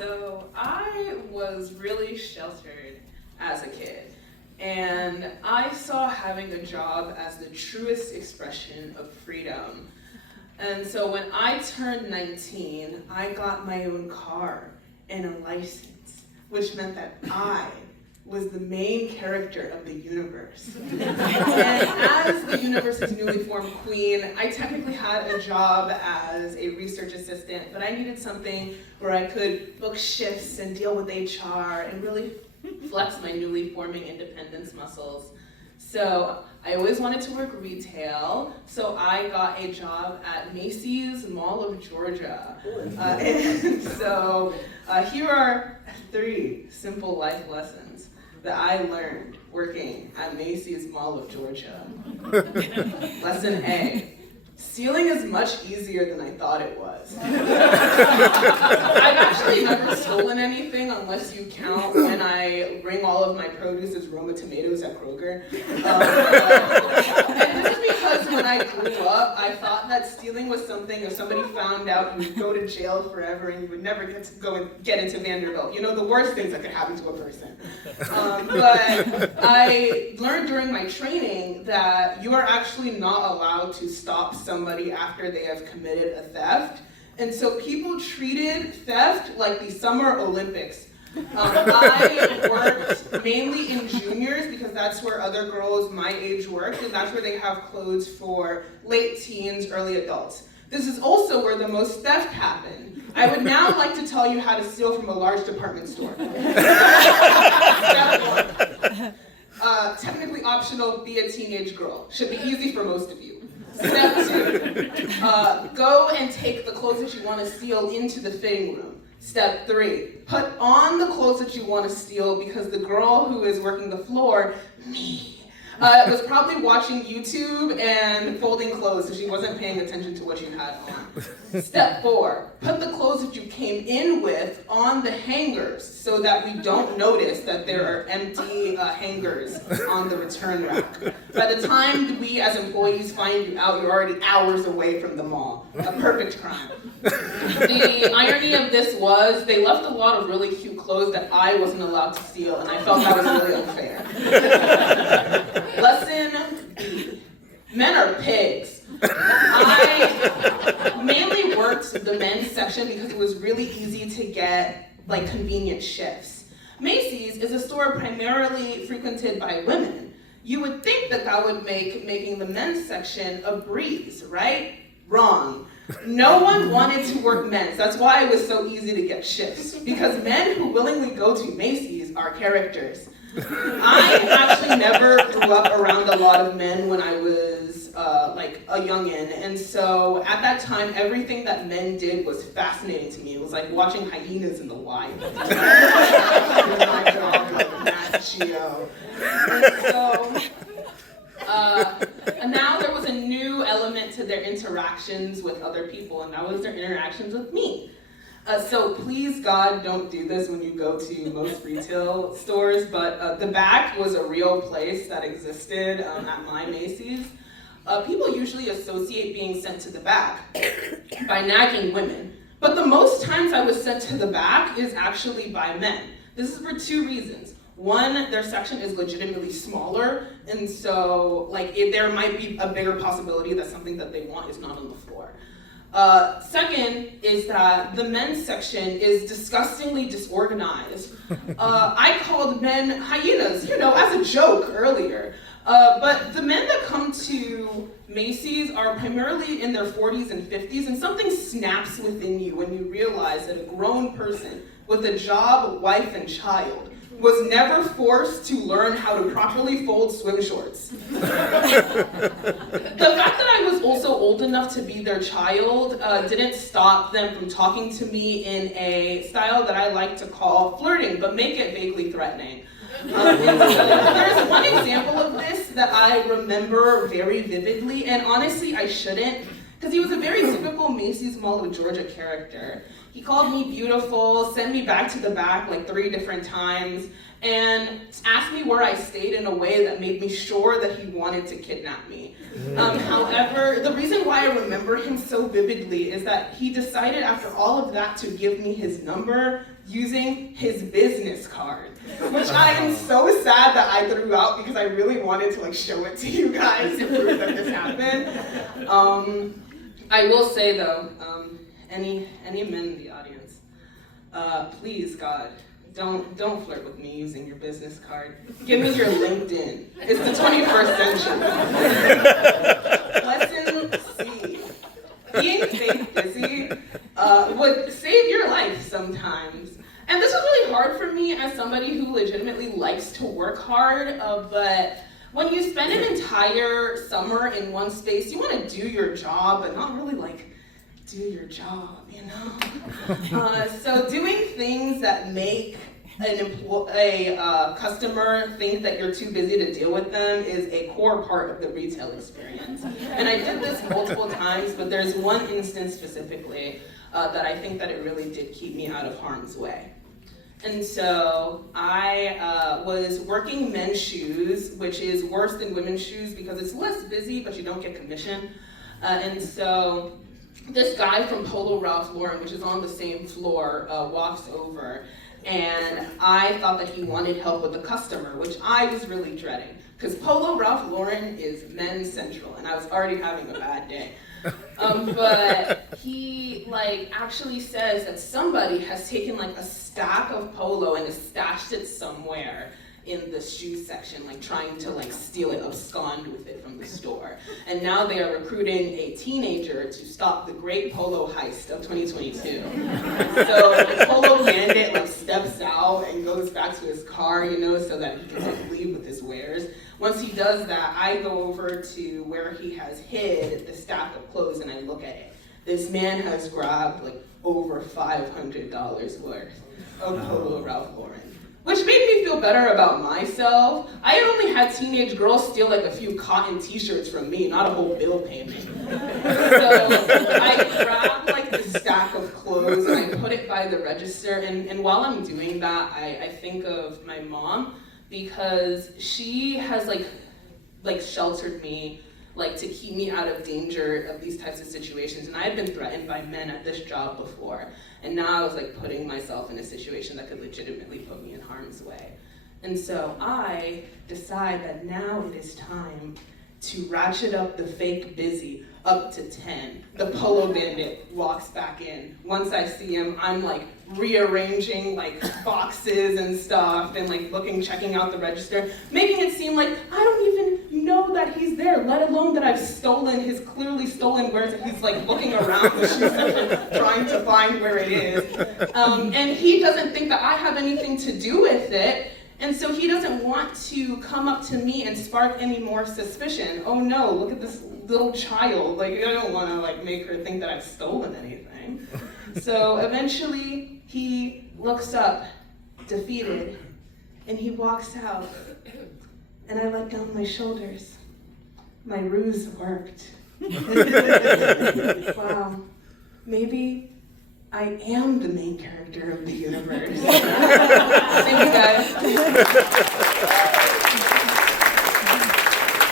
So I was really sheltered as a kid, and I saw having a job as the truest expression of freedom. And so when I turned 19, I got my own car and a license, which meant that I was the main character of the universe. And as the universe's newly formed queen, I technically had a job as a research assistant, but I needed something where I could book shifts and deal with HR and really flex my newly forming independence muscles. So I always wanted to work retail, so I got a job at Macy's Mall of Georgia. And so here are 3 simple life lessons that I learned working at Macy's Mall of Georgia. Lesson A, stealing is much easier than I thought it was. I've actually never stolen anything unless you count when I bring all of my produce as Roma tomatoes at Kroger. And this is because when I grew up, I thought that stealing was something if somebody found out, you would go to jail forever and you would never get to go and get into Vanderbilt. You know, the worst things that could happen to a person. But I learned during my training that you are actually not allowed to stop somebody after they have committed a theft. And so people treated theft like the Summer Olympics. I worked mainly in juniors because that's where other girls my age worked, and that's where they have clothes for late teens, early adults. This is also where the most theft happened. I would now like to tell you how to steal from a large department store. Step 1. Technically optional, be a teenage girl. Should be easy for most of you. Step 2, go and take the clothes that you want to steal into the fitting room. Step 3, put on the clothes that you want to steal because the girl who is working the floor, me, was probably watching YouTube and folding clothes, so she wasn't paying attention to what you had on. Step 4, put the clothes that you came in with on the hangers so that we don't notice that there are empty hangers on the return rack. By the time we as employees find you out, you're already hours away from the mall. A perfect crime. The irony of this was they left a lot of really cute clothes that I wasn't allowed to steal, and I felt that was really unfair. Lesson B, men are pigs. I mainly worked the men's section because it was really easy to get convenient shifts. Macy's is a store primarily frequented by women. You would think that that would make making the men's section a breeze, right? Wrong. No one wanted to work men's. That's why it was so easy to get shifts, because men who willingly go to Macy's are characters. I actually never grew up around a lot of men when I was a youngin', and so at that time, everything that men did was fascinating to me. It was like watching hyenas in the wild. My God, Nat Geo. And now there was a new element to their interactions with other people, and that was their interactions with me. So please, God, don't do this when you go to most retail stores, but the back was a real place that existed at my Macy's. People usually associate being sent to the back by nagging women, but the most times I was sent to the back is actually by men. This is for 2 reasons. One, their section is legitimately smaller, and so there might be a bigger possibility that something that they want is not on the floor. Second is that the men's section is disgustingly disorganized. I called men hyenas, as a joke earlier. But the men that come to Macy's are primarily in their 40s and 50s, and something snaps within you when you realize that a grown person with a job, wife, and child was never forced to learn how to properly fold swim shorts. The fact that I was also old enough to be their child didn't stop them from talking to me in a style that I like to call flirting, but make it vaguely threatening. There's one example of this that I remember very vividly, and honestly I shouldn't, because he was a very typical Macy's Mall of Georgia character. He called me beautiful, sent me back to the back like 3 different times, and asked me where I stayed in a way that made me sure that he wanted to kidnap me. However, the reason why I remember him so vividly is that he decided after all of that to give me his number using his business card, which I am so sad that I threw out because I really wanted to like show it to you guys to prove that this happened. I will say though, any men in the audience, please God, don't flirt with me using your business card. Give me your LinkedIn. It's the 21st century. Lesson C. Being fake busy would save your life sometimes. And this was really hard for me as somebody who legitimately likes to work hard, but when you spend an entire summer in one space, you want to do your job, but not really like do your job, you know? So doing things that make a customer think that you're too busy to deal with them is a core part of the retail experience. And I did this multiple times, but there's one instance specifically that I think that it really did keep me out of harm's way. And so I was working men's shoes, which is worse than women's shoes because it's less busy, but you don't get commission. And so this guy from Polo Ralph Lauren, which is on the same floor, walks over, and I thought that he wanted help with the customer, which I was really dreading, because Polo Ralph Lauren is men's central, and I was already having a bad day. But he actually says that somebody has taken a stack of Polo and has stashed it somewhere in the shoe section, trying to steal it, abscond with it from the store. And now they are recruiting a teenager to stop the great Polo heist of 2022. So the Polo bandit steps out and goes back to his car, so that he can leave with his wares. Once he does that, I go over to where he has hid the stack of clothes and I look at it. This man has grabbed over $500 worth of Polo Ralph Lauren, which made me feel better about myself. I had only had teenage girls steal a few cotton t-shirts from me, not a whole bill payment. So I grabbed the stack of clothes and I put it by the register, and while I'm doing that, I think of my mom, because she has sheltered me to keep me out of danger of these types of situations. And I had been threatened by men at this job before. And now I was putting myself in a situation that could legitimately put me in harm's way. And so I decide that now it is time to ratchet up the fake busy up to 10. The Polo bandit walks back in. Once I see him, I'm rearranging boxes and stuff and checking out the register, making it seem I don't even know that he's there, let alone that I've stolen his clearly stolen wares. He's looking around the shoe section trying to find where it is. And he doesn't think that I have anything to do with it. And so he doesn't want to come up to me and spark any more suspicion. Oh no, look at this little child. I don't want to make her think that I've stolen anything. So eventually he looks up, defeated, and he walks out. And I let down my shoulders. My ruse worked. Wow, maybe I am the main character of the universe. Thank you guys.